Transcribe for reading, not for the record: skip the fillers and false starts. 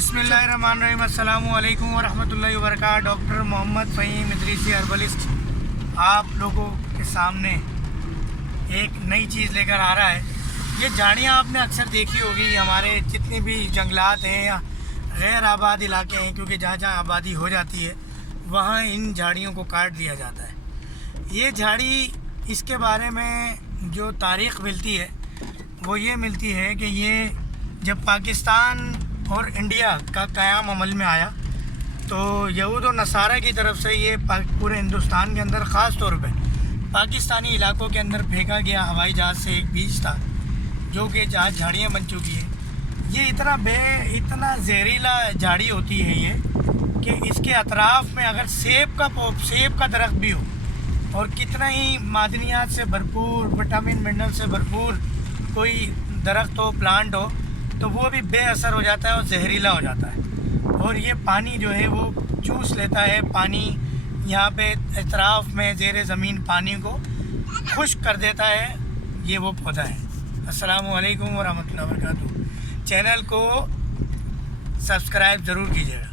बिस्मिल्लाहिर्रहमानिर्रहीम अस्सलामु अलैकुम वरहमतुल्लाहि वबरकातुहू। डॉक्टर मोहम्मद फ़हीम इदरीसी हर्बलिस्ट आप लोगों के सामने एक नई चीज़ लेकर आ रहा है। ये झाड़ियाँ आपने अक्सर देखी होगी, हमारे जितने भी जंगलात हैं या गैर आबाद इलाके हैं, क्योंकि जहाँ जहाँ आबादी हो जाती है वहाँ इन झाड़ियों को काट दिया जाता है। ये झाड़ी, इसके बारे में जो तारीख़ मिलती है वो ये मिलती है कि ये जब पाकिस्तान और इंडिया का क़याम अमल में आया तो यहूद और नसारा की तरफ से ये पूरे हिंदुस्तान के अंदर ख़ास तौर पे पाकिस्तानी इलाकों के अंदर फेंका गया हवाई जहाज़ से एक बीज था, जो कि जहाँ झाड़ियाँ बन चुकी है। ये इतना जहरीला झाड़ी होती है ये कि इसके अतराफ़ में अगर सेब का दरख्त भी हो और कितना ही मादनियात से भरपूर, विटामिन मिनरल से भरपूर कोई दरख्त हो, प्लांट हो, तो वो भी बेअसर हो जाता है और जहरीला हो जाता है। और ये पानी जो है वो चूस लेता है, पानी यहाँ पे अतराफ़ में ज़ेरे ज़मीन पानी को खुश्क कर देता है। ये वो पौधा है। अस्सलामु अलैकुम वरहमतुल्लाहि वबरकातुहू। चैनल को सब्सक्राइब ज़रूर कीजिएगा।